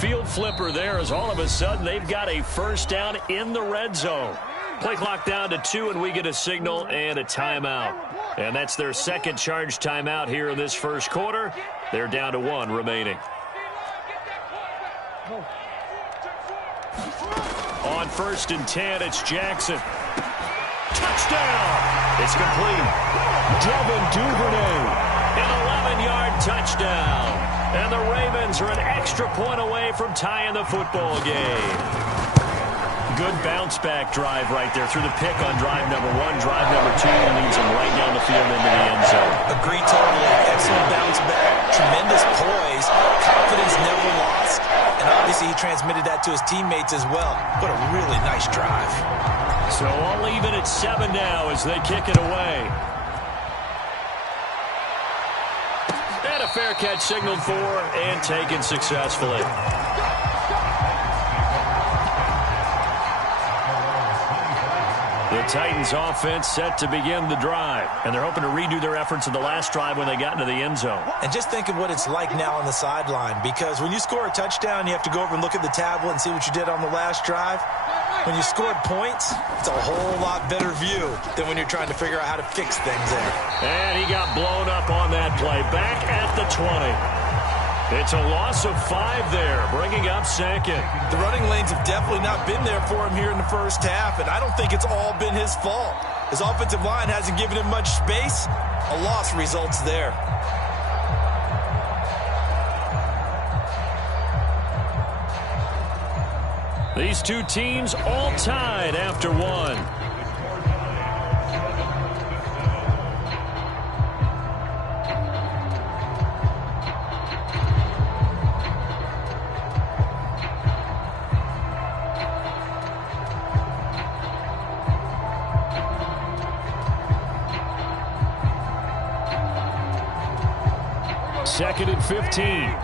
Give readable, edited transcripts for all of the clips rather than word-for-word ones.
field flipper there as all of a sudden they've got a first down in the red zone. Play clock down to 2, and we get a signal and a timeout. And that's their second charge timeout here in this first quarter. They're down to 1 remaining. On 1st and 10, it's Jackson. Touchdown! It's complete. Devin Duvernay. An 11-yard touchdown. And the Ravens are an extra point away from tying the football game. Good bounce-back drive right there through the pick on drive number 1. Drive number 2 leads them right down the field into the end zone. Agree totally. Excellent bounce-back. Tremendous poise. Confidence never lost. And obviously he transmitted that to his teammates as well. What a really nice drive. So all even at 7 now as they kick it away. And a fair catch signaled for and taken successfully. The Titans offense set to begin the drive, and they're hoping to redo their efforts in the last drive when they got into the end zone. And just think of what it's like now on the sideline, because when you score a touchdown, you have to go over and look at the tablet and see what you did on the last drive. When you scored points, it's a whole lot better view than when you're trying to figure out how to fix things there. And he got blown up on that play, back at the 20. It's a loss of 5 there, bringing up second. The running lanes have definitely not been there for him here in the first half, and I don't think it's all been his fault. His offensive line hasn't given him much space. A loss results there. These two teams all tied after 1. Second and 15.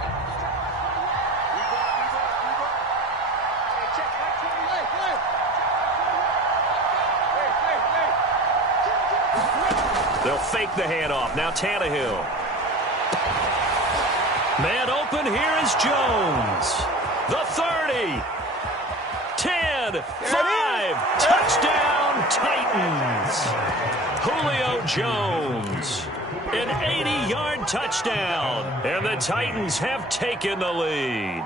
They'll fake the handoff. Now Tannehill. Man open. Here is Jones. The 30. 10. 5. Touchdown Titans. Julio Jones. An 80-yard touchdown. And the Titans have taken the lead.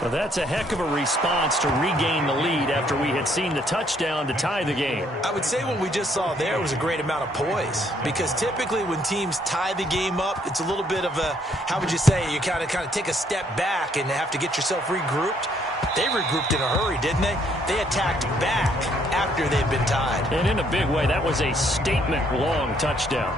Well, that's a heck of a response to regain the lead after we had seen the touchdown to tie the game. I would say what we just saw there was a great amount of poise, because typically when teams tie the game up, it's a little bit of a, how would you say, you kind of take a step back and have to get yourself regrouped. They regrouped in a hurry, didn't they? They attacked back after they'd been tied. And in a big way, that was a statement-long touchdown.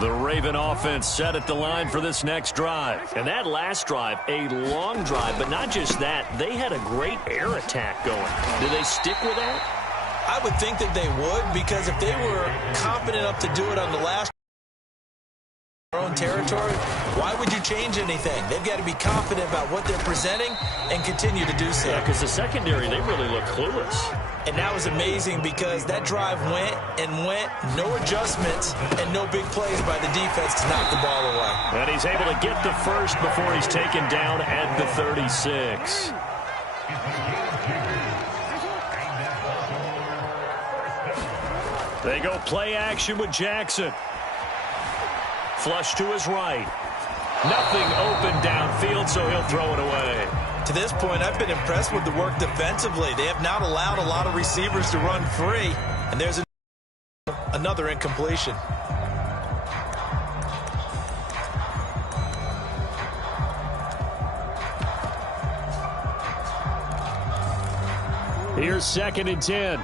The Raven offense set at the line for this next drive. And that last drive, a long drive, but not just that. They had a great air attack going. Do they stick with that? I would think that they would, because if they were confident enough to do it on the last their own territory, why would you change anything? They've got to be confident about what they're presenting and continue to do so. Yeah, because the secondary, they really look clueless. And that was amazing, because that drive went and went, no adjustments, and no big plays by the defense to knock the ball away. And he's able to get the first before he's taken down at the 36. They go play action with Jackson. Flush to his right. Nothing open downfield, so he'll throw it away. To this point, I've been impressed with the work defensively. They have not allowed a lot of receivers to run free, and there's another incompletion. Here's 2nd and 10.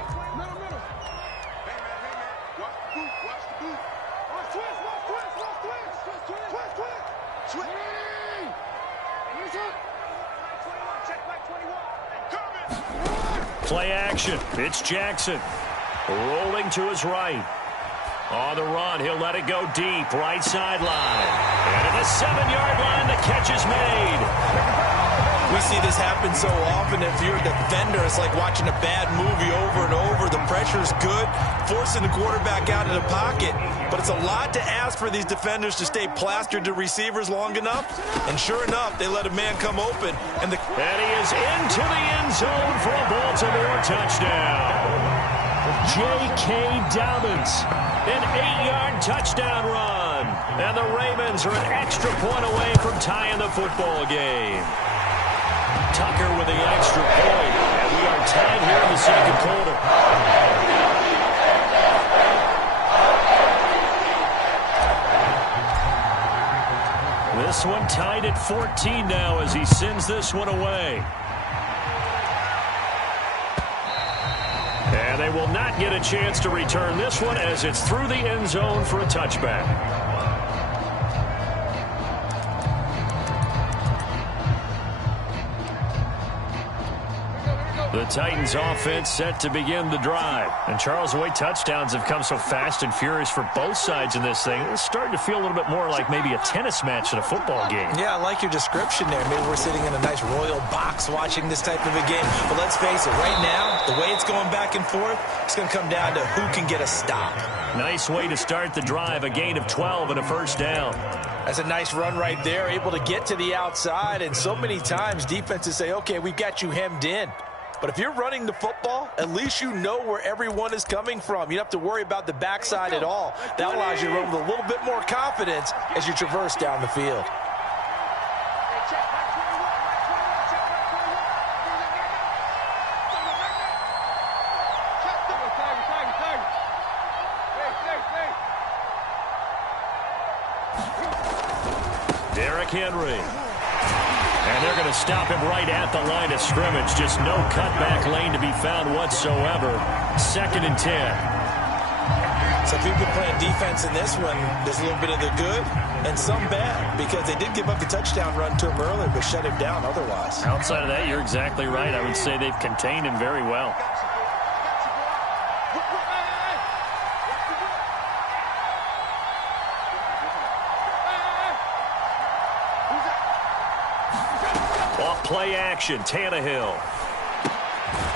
Play action. It's Jackson. Rolling to his right. On the run, he'll let it go deep. Right sideline. And at the 7-yard line, the catch is made. We see this happen so often. If you're a defender, it's like watching a bad movie over and over. The pressure's good, forcing the quarterback out of the pocket. But it's a lot to ask for these defenders to stay plastered to receivers long enough. And sure enough, they let a man come open. And he is into the end zone for a Baltimore touchdown. J.K. Dobbins, an 8-yard touchdown run. And the Ravens are an extra point away from tying the football game. Tucker with the extra point. And we are tied here in the second quarter. This one tied at 14 now as he sends this one away. And they will not get a chance to return this one as it's through the end zone for a touchback. The Titans offense set to begin the drive. And Charles, the way touchdowns have come so fast and furious for both sides in this thing, it's starting to feel a little bit more like maybe a tennis match in a football game. Yeah, I like your description there. Maybe we're sitting in a nice royal box watching this type of a game. But let's face it, right now, the way it's going back and forth, it's going to come down to who can get a stop. Nice way to start the drive, a gain of 12 and a first down. That's a nice run right there, able to get to the outside. And so many times defenses say, okay, we've got you hemmed in. But if you're running the football, at least you know where everyone is coming from. You don't have to worry about the backside at all. That allows you to run with a little bit more confidence as you traverse down the field. Derrick Henry. And they're going to stop him right at the line of scrimmage. Just no cutback lane to be found whatsoever. 2nd and 10. So if you've been playing defense in this one, there's a little bit of the good and some bad, because they did give up the touchdown run to him earlier, but shut him down otherwise. Outside of that, you're exactly right. I would say they've contained him very well. Play action, Tannehill.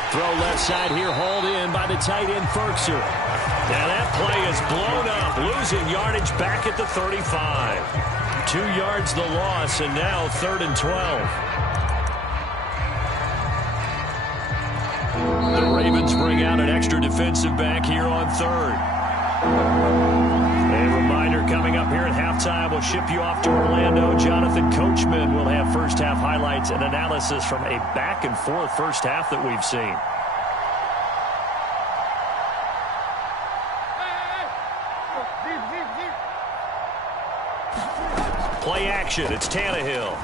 Throw left side here, hauled in by the tight end, Ferkser. Now that play is blown up, losing yardage back at the 35. 2 yards the loss, and now 3rd and 12. The Ravens bring out an extra defensive back here on 3rd. A reminder coming up here at halftime, we'll ship you off to Orlando. Jonathan Coachman will have first half highlights and analysis from a back and forth first half that we've seen. Play action, it's Tannehill.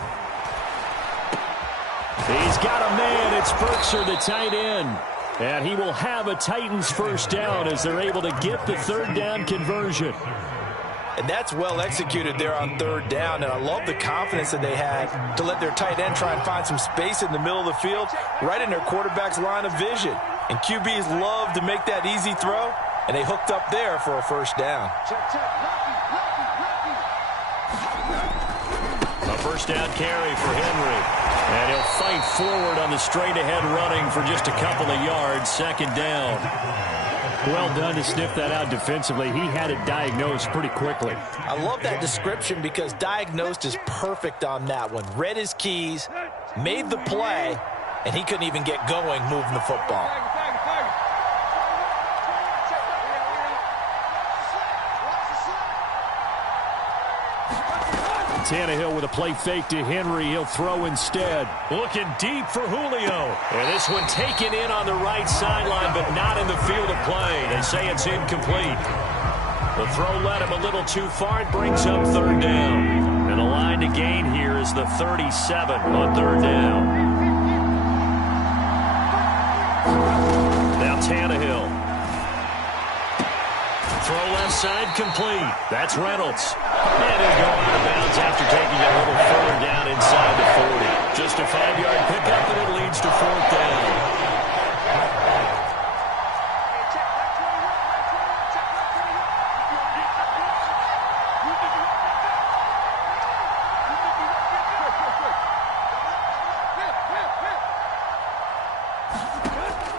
He's got a man, it's Ferkser, the tight end. And he will have a Titans first down as they're able to get the 3rd down conversion. And that's well executed there on 3rd down. And I love the confidence that they had to let their tight end try and find some space in the middle of the field, right in their quarterback's line of vision. And QBs love to make that easy throw, and they hooked up there for a first down. A first down carry for Henry. And he'll fight forward on the straight-ahead running for just a couple of yards. 2nd down. Well done to sniff that out defensively. He had it diagnosed pretty quickly. I love that description because diagnosed is perfect on that one. Read his keys, made the play, and he couldn't even get going moving the football. Tannehill with a play fake to Henry. He'll throw instead. Looking deep for Julio. And this one taken in on the right sideline, but not in the field of play. They say it's incomplete. The throw led him a little too far. It brings up 3rd down. And the line to gain here is the 37 on 3rd down. Now Tannehill. Throw left side complete. That's Reynolds. And he'll go out of bounds after taking it a little further down inside the 40. Just a 5-yard pickup, and it leads to 4th down.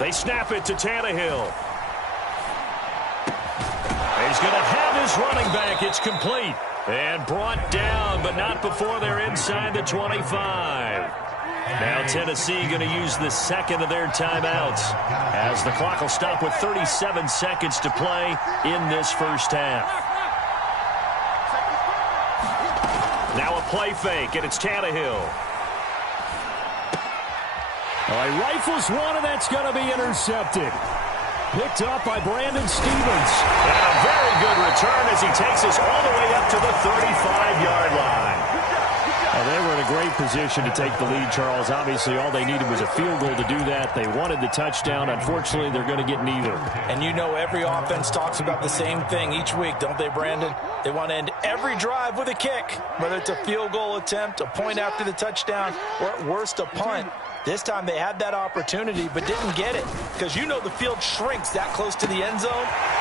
They snap it to Tannehill. He's going to have his running back. It's complete. And brought down, but not before they're inside the 25. Now Tennessee going to use the second of their timeouts, as the clock will stop with 37 seconds to play in this first half. Now a play fake, and it's Tannehill. He rifles one, and that's going to be intercepted. Picked up by Brandon Stevens. And a very good return as he takes us all the way up to the 35-yard line. They were in a great position to take the lead, Charles. Obviously, all they needed was a field goal to do that. They wanted the touchdown. Unfortunately, they're going to get neither. And you know every offense talks about the same thing each week, don't they, Brandon? They want to end every drive with a kick, whether it's a field goal attempt, a point after the touchdown, or at worst, a punt. This time they had that opportunity but didn't get it, because you know the field shrinks that close to the end zone,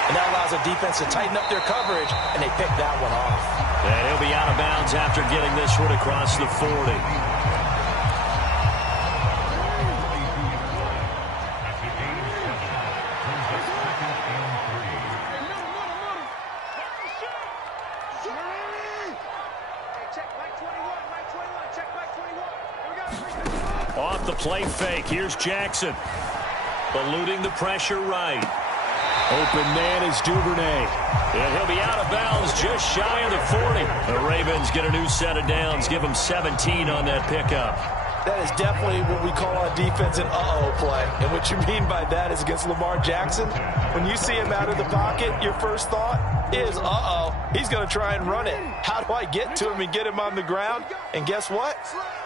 and that allows a defense to tighten up their coverage, and they pick that one off. And he'll be out of bounds after getting this one across the 40. Off the play fake, here's Jackson. Eluding the pressure right. Open man is Duvernay. And he'll be out of bounds just shy of the 40. The Ravens get a new set of downs, give them 17 on that pickup. That is definitely what we call on defense an uh-oh play. And what you mean by that is against Lamar Jackson, when you see him out of the pocket, your first thought is, uh-oh, he's going to try and run it. How do I get to him and get him on the ground? And guess what?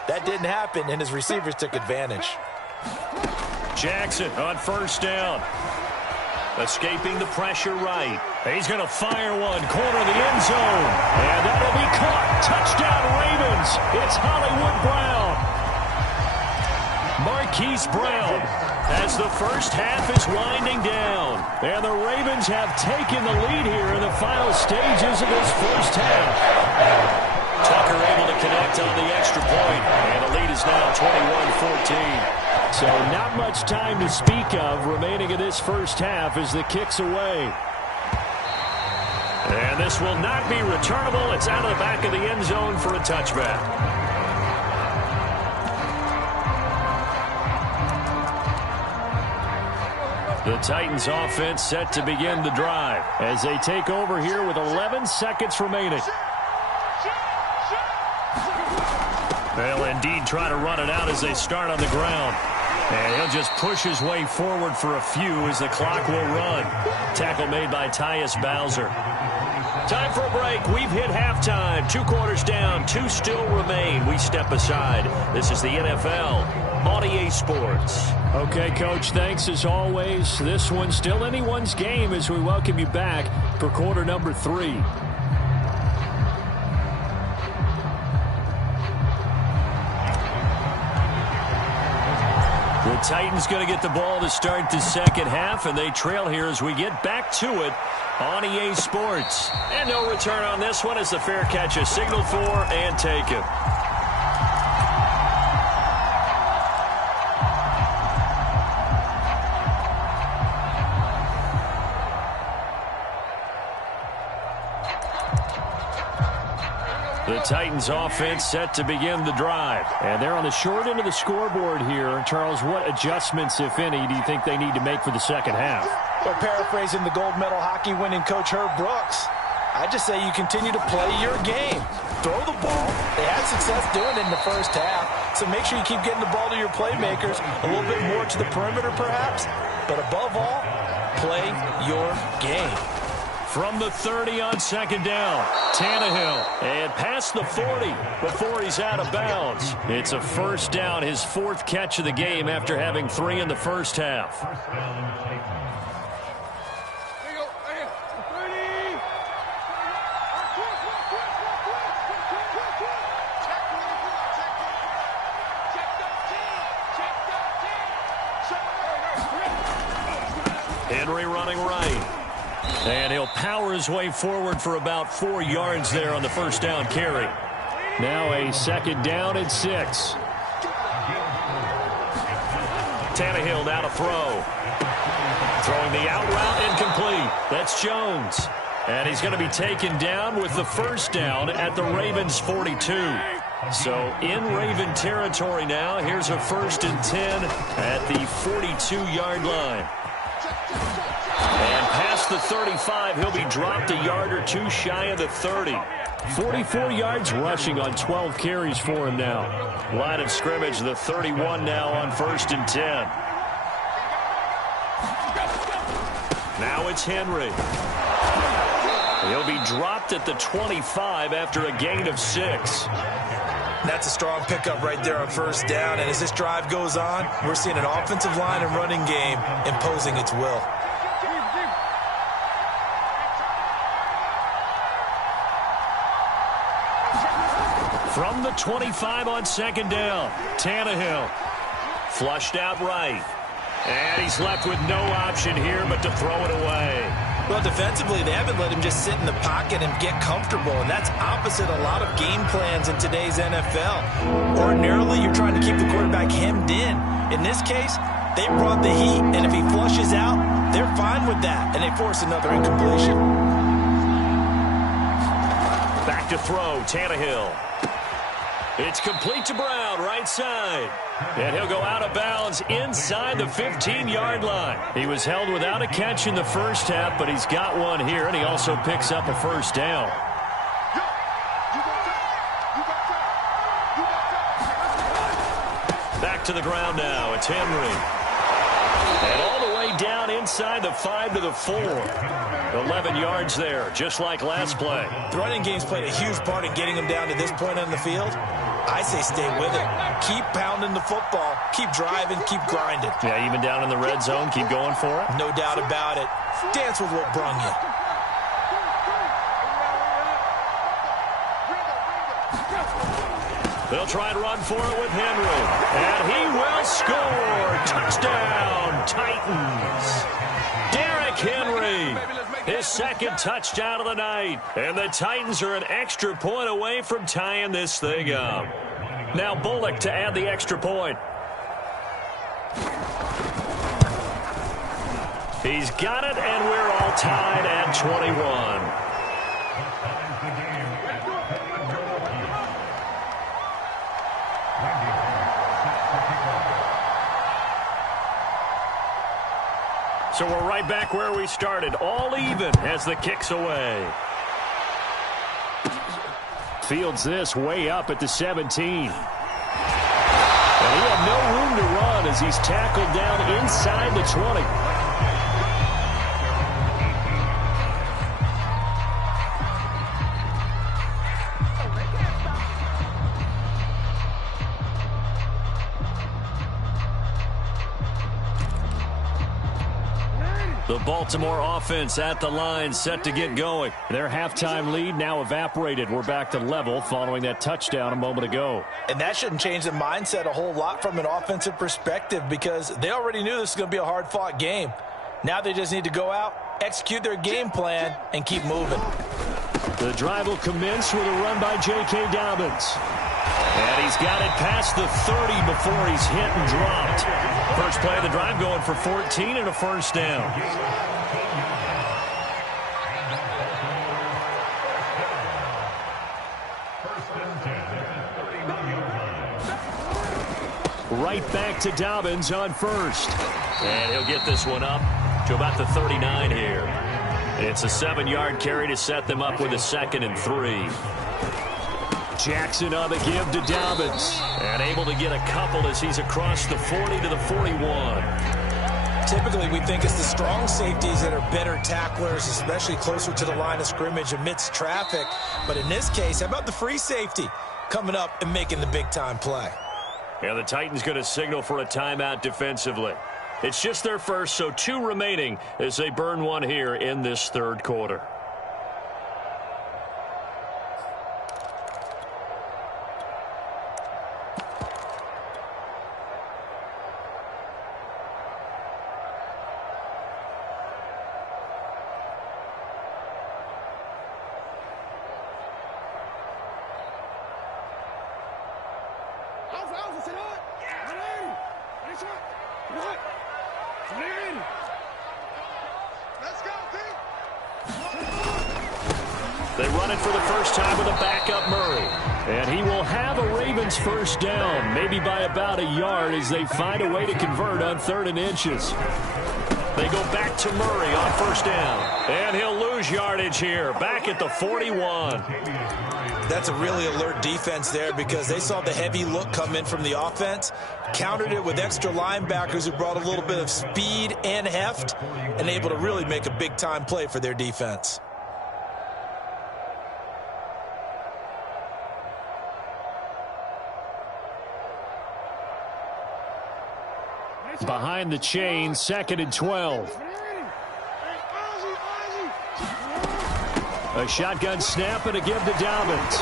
That didn't happen, and his receivers took advantage. Jackson on first down. Escaping the pressure right. He's going to fire one, corner of the end zone. And that'll be caught. Touchdown Ravens. It's Hollywood Brown. Marquise Brown as the first half is winding down. And the Ravens have taken the lead here in the final stages of this first half. Tucker able to connect on the extra point. And the lead is now 21-14. So not much time to speak of remaining in this first half as the kick's away. And this will not be returnable. It's out of the back of the end zone for a touchback. The Titans offense set to begin the drive as they take over here with 11 seconds remaining. They'll indeed try to run it out as they start on the ground. And he'll just push his way forward for a few as the clock will run. Tackle made by Tyus Bowser. Time for a break. We've hit halftime. 2 quarters down. 2 still remain. We step aside. This is the NFL on EA Sports. Okay, Coach, thanks as always. This one's still anyone's game as we welcome you back for quarter number 3. The Titans going to get the ball to start the second half, and they trail here as we get back to it on EA Sports. And no return on this one as the fair catch is signaled for and taken. The Titans offense set to begin the drive. And they're on the short end of the scoreboard here. Charles, what adjustments, if any, do you think they need to make for the second half? Well, paraphrasing the gold medal hockey winning coach Herb Brooks, I just say you continue to play your game. Throw the ball. They had success doing it in the first half. So make sure you keep getting the ball to your playmakers, a little bit more to the perimeter perhaps. But above all, play your game. From the 30 on second down, Tannehill, and past the 40 before he's out of bounds. It's a first down, his 4th catch of the game after having 3 in the first half. Henry running right. And he'll power his way forward for about 4 yards there on the first down carry. Now a second down and 6. Tannehill now to throw. Throwing the out route, incomplete. That's Jones. And he's going to be taken down with the first down at the Ravens' 42. So in Raven territory now. Here's a 1st and 10 at the 42-yard line. And past the 35, he'll be dropped a yard or two shy of the 30. 44 yards rushing on 12 carries for him now. Line of scrimmage, the 31 now on 1st and 10. Now it's Henry. He'll be dropped at the 25 after a gain of 6. That's a strong pickup right there on 1st down. And as this drive goes on, we're seeing an offensive line and running game imposing its will. From the 25 on 2nd down, Tannehill flushed out right. And he's left with no option here but to throw it away. Well, defensively, they haven't let him just sit in the pocket and get comfortable, and that's opposite a lot of game plans in today's NFL. Ordinarily, you're trying to keep the quarterback hemmed in. In this case, they brought the heat, and if he flushes out, they're fine with that, and they force another incompletion. Back to throw, Tannehill. It's complete to Brown, right side. And he'll go out of bounds inside the 15-yard line. He was held without a catch in the first half, but he's got one here, and he also picks up a 1st down. Back to the ground now. It's Henry. And all the way down inside the 5 to the 4. 11 yards there, just like last play. The running game's played a huge part in getting him down to this point on the field. I say stay with it. Keep pounding the football. Keep driving. Keep grinding. Yeah, even down in the red zone, keep going for it. No doubt about it. Dance with what brung you. They'll try and run for it with Henry. And he will score. Touchdown, Titans. Derrick Henry. His 2nd touchdown of the night. And the Titans are an extra point away from tying this thing up. Now Bullock to add the extra point. He's got it, and we're all tied at 21. So we're right back where we started, all even as the kick's away. Fields this way up at the 17. And he had no room to run as he's tackled down inside the 20. The Baltimore offense at the line, set to get going. Their halftime lead now evaporated. We're back to level following that touchdown a moment ago. And that shouldn't change the mindset a whole lot from an offensive perspective because they already knew this was going to be a hard-fought game. Now they just need to go out, execute their game plan, and keep moving. The drive will commence with a run by J.K. Dobbins. And he's got it past the 30 before he's hit and dropped. First play of the drive going for 14 and a 1st down. Right back to Dobbins on 1st. And he'll get this one up to about the 39 here. It's a 7-yard carry to set them up with a 2nd and 3. Jackson on the give to Dobbins. And able to get a couple as he's across the 40 to the 41. Typically, we think it's the strong safeties that are better tacklers, especially closer to the line of scrimmage amidst traffic. But in this case, how about the free safety coming up and making the big-time play? And the Titans going to signal for a timeout defensively. It's just their first, so 2 remaining as they burn one here in this 3rd quarter. They run it for the first time with a backup Murray. And he will have a Ravens first down, maybe by about a yard as they find a way to convert on 3rd and inches. They go back to Murray on first down. And he'll lose yardage here, back at the 41. That's a really alert defense there because they saw the heavy look come in from the offense, countered it with extra linebackers who brought a little bit of speed and heft, and able to really make a big-time play for their defense. Behind the chain, 2nd and 12. A shotgun snap and a give to Dobbins.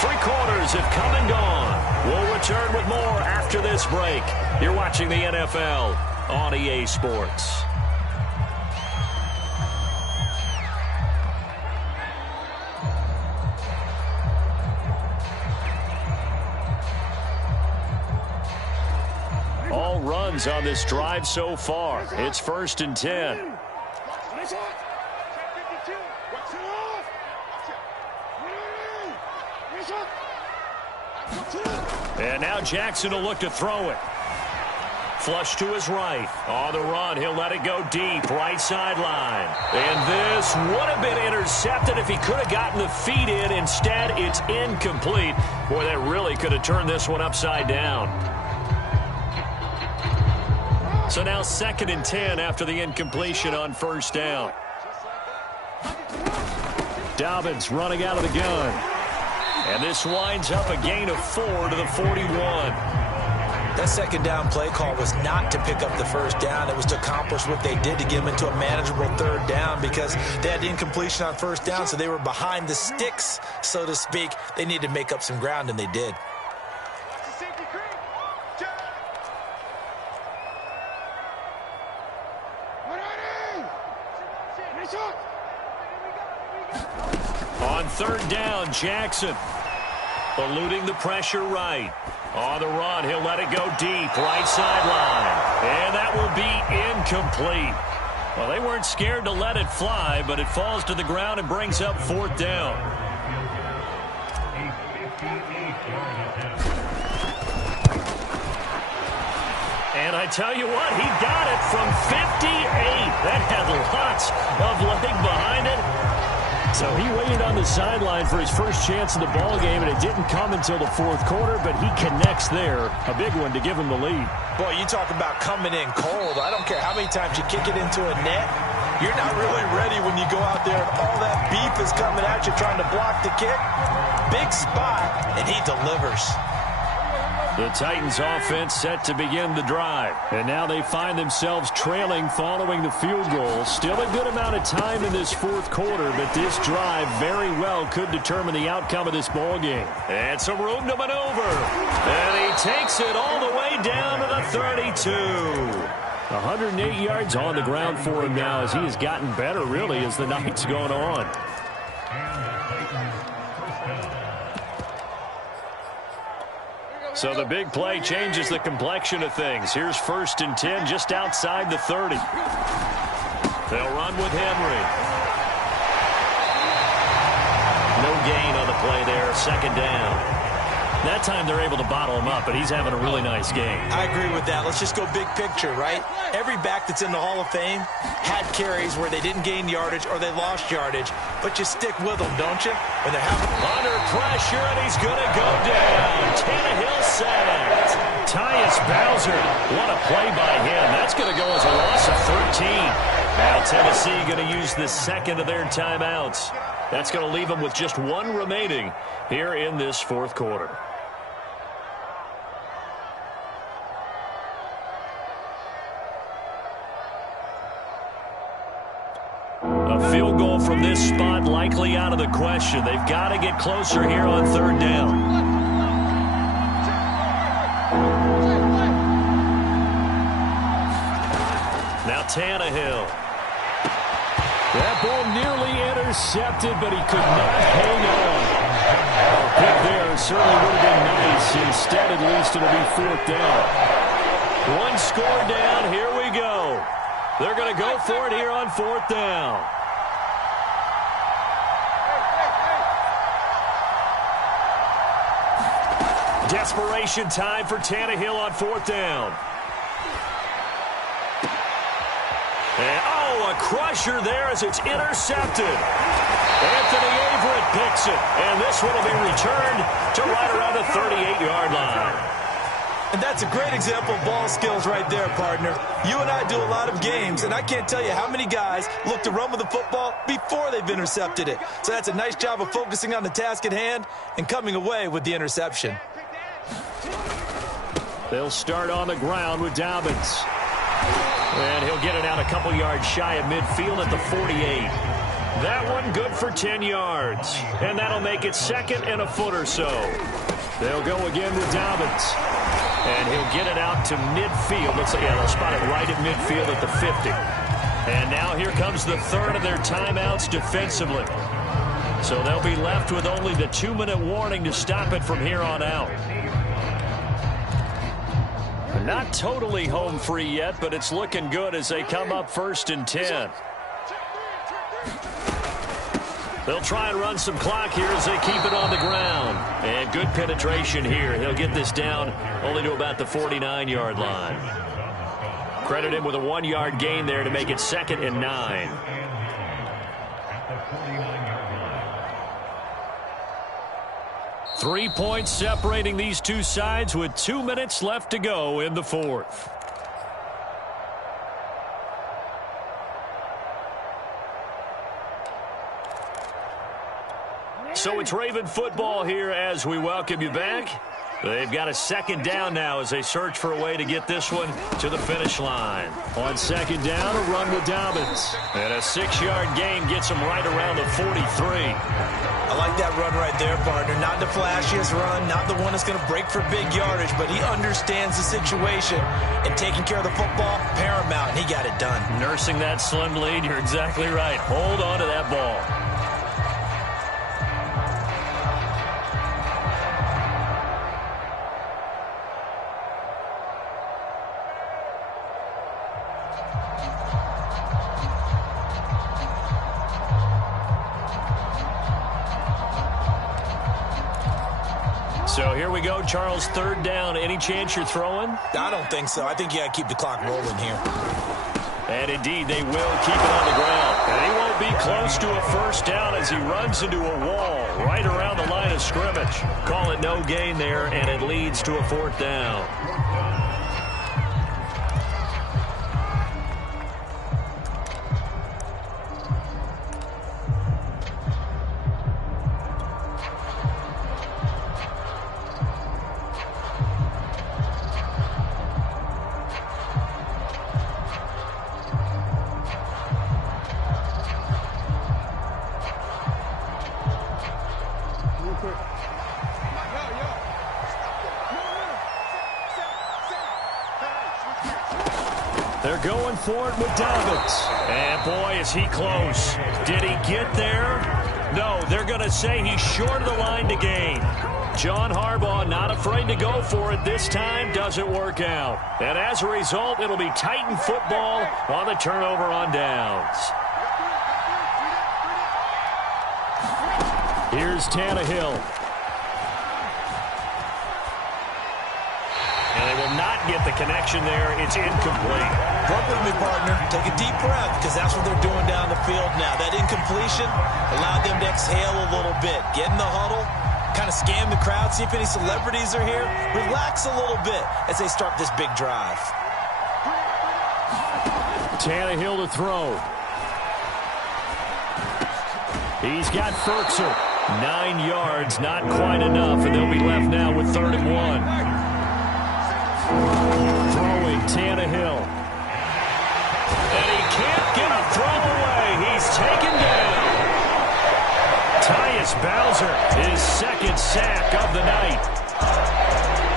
3 quarters have come and gone. We'll return with more after this break. You're watching the NFL on EA Sports. All runs on this drive so far. It's 1st and 10. And now Jackson will look to throw it. Flush to his right. On the run, he'll let it go deep, right sideline. And this would have been intercepted if he could have gotten the feet in. Instead, it's incomplete. Boy, that really could have turned this one upside down. So now 2nd and 10 after the incompletion on first down. Dobbins running out of the gun. And this winds up a gain of 4 to the 41. That 2nd down play call was not to pick up the first down. It was to accomplish what they did to get them into a manageable 3rd down because they had incompletion on first down, so they were behind the sticks, so to speak. They needed to make up some ground, and they did. On 3rd down, Jackson eluding the pressure right. On the run, he'll let it go deep, right sideline. And that will be incomplete. Well, they weren't scared to let it fly, but it falls to the ground and brings up 4th down. And I tell you what, he got it from 58. That had lots of leg behind it. So he waited on the sideline for his first chance of the ball game, and it didn't come until the 4th quarter, but he connects there. A big one to give him the lead. Boy, you talk about coming in cold. I don't care how many times you kick it into a net. You're not really ready when you go out there and all that beef is coming at you trying to block the kick. Big spot, and he delivers. The Titans offense set to begin the drive. And now they find themselves trailing following the field goal. Still a good amount of time in this 4th quarter, but this drive very well could determine the outcome of this ball game. And some room to maneuver. And he takes it all the way down to the 32. 108 yards on the ground for him now as he has gotten better, really, as the night's gone on. So the big play changes the complexion of things. Here's 1st and 10 just outside the 30. They'll run with Henry. No gain on the play there. 2nd down. That time they're able to bottle him up, but he's having a really nice game. I agree with that. Let's just go big picture, right? Every back that's in the Hall of Fame had carries where they didn't gain yardage or they lost yardage, but you stick with them, don't you? When they're having under pressure, and he's going to go down. Tannehill sacked. Tyus Bowser, what a play by him. That's going to go as a loss of 13. Now Tennessee going to use the 2nd of their timeouts. That's going to leave them with just 1 remaining here in this 4th quarter. A field goal from this spot likely out of the question. They've got to get closer here on 3rd down. Now Tannehill. That ball nearly intercepted, but he could not hang on. A pick there certainly would have been nice Instead, at least, it'll be 4th down. One score down. Here we go. They're going to go for it here on 4th down. Desperation time for Tannehill on 4th down. And, a crusher there as it's intercepted. Anthony Averett picks it, and this one will be returned to right around the 38-yard line. And that's a great example of ball skills right there, partner. You and I do a lot of games, and I can't tell you how many guys look to run with the football before they've intercepted it. So that's a nice job of focusing on the task at hand and coming away with the interception. They'll start on the ground with Dobbins. And he'll get it out a couple yards shy of midfield at the 48. That one good for 10 yards. And that'll make it 2nd and a foot or so. They'll go again with Dobbins. And he'll get it out to midfield. Looks like, they'll spot it right at midfield at the 50. And now here comes the 3rd of their timeouts defensively. So they'll be left with only the 2-minute warning to stop it from here on out. Not totally home free yet, but it's looking good as they come up 1st and 10. They'll try and run some clock here as they keep it on the ground. And good penetration here. He'll get this down only to about the 49-yard line. Credit him with a 1-yard gain there to make it 2nd and 9. Three points separating these two sides with 2 minutes left to go in the 4th. So it's Raven football here as we welcome you back. They've got a 2nd down now as they search for a way to get this one to the finish line. On 2nd down, a run with Dobbins. And a 6-yard gain gets them right around the 43. I like that run right there, partner. Not the flashiest run, not the one that's going to break for big yardage, but he understands the situation, and taking care of the football, paramount, and he got it done. Nursing that slim lead, you're exactly right. Hold on to that ball. So here we go, Charles, 3rd down. Any chance you're throwing? I don't think so. I think you got to keep the clock rolling here. And indeed, they will keep it on the ground. And he won't be close to a 1st down as he runs into a wall right around the line of scrimmage. Call it no gain there, and it leads to a 4th down. They're going for it with Dobbins. And boy, is he close. Did he get there? No, they're going to say he's short of the line to gain. John Harbaugh not afraid to go for it this time. Doesn't work out. And as a result, it'll be Titan football on the turnover on downs. Here's Tannehill. And they will not get the connection there. It's incomplete. Work with me, partner. Take a deep breath, because that's what they're doing down the field now. That incompletion allowed them to exhale a little bit. Get in the huddle, kind of scan the crowd, see if any celebrities are here. Relax a little bit as they start this big drive. Tannehill to throw. He's got Ferkser. 9 yards, not quite enough, and they'll be left now with 3rd and 1. Throwing Tannehill. And he can't get a throw away. He's taken down. Tyus Bowser, his 2nd sack of the night.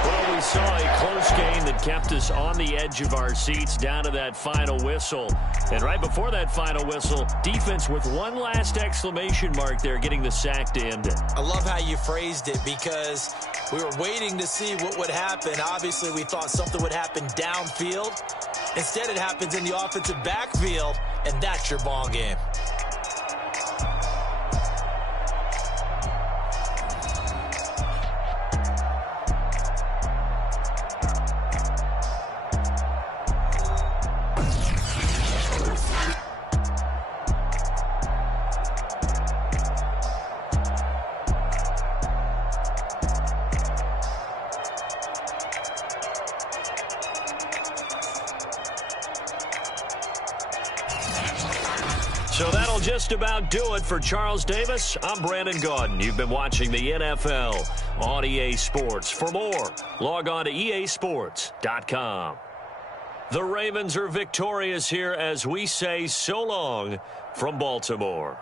Well, we saw a close game that kept us on the edge of our seats down to that final whistle. And right before that final whistle, defense with one last exclamation mark there, getting the sack to end it. I love how you phrased it, because we were waiting to see what would happen. Obviously, we thought something would happen downfield. Instead, it happens in the offensive backfield, and that's your ball game. So that'll just about do it for Charles Davis. I'm Brandon Gaudin. You've been watching the NFL on EA Sports. For more, log on to easports.com. The Ravens are victorious here as we say so long from Baltimore.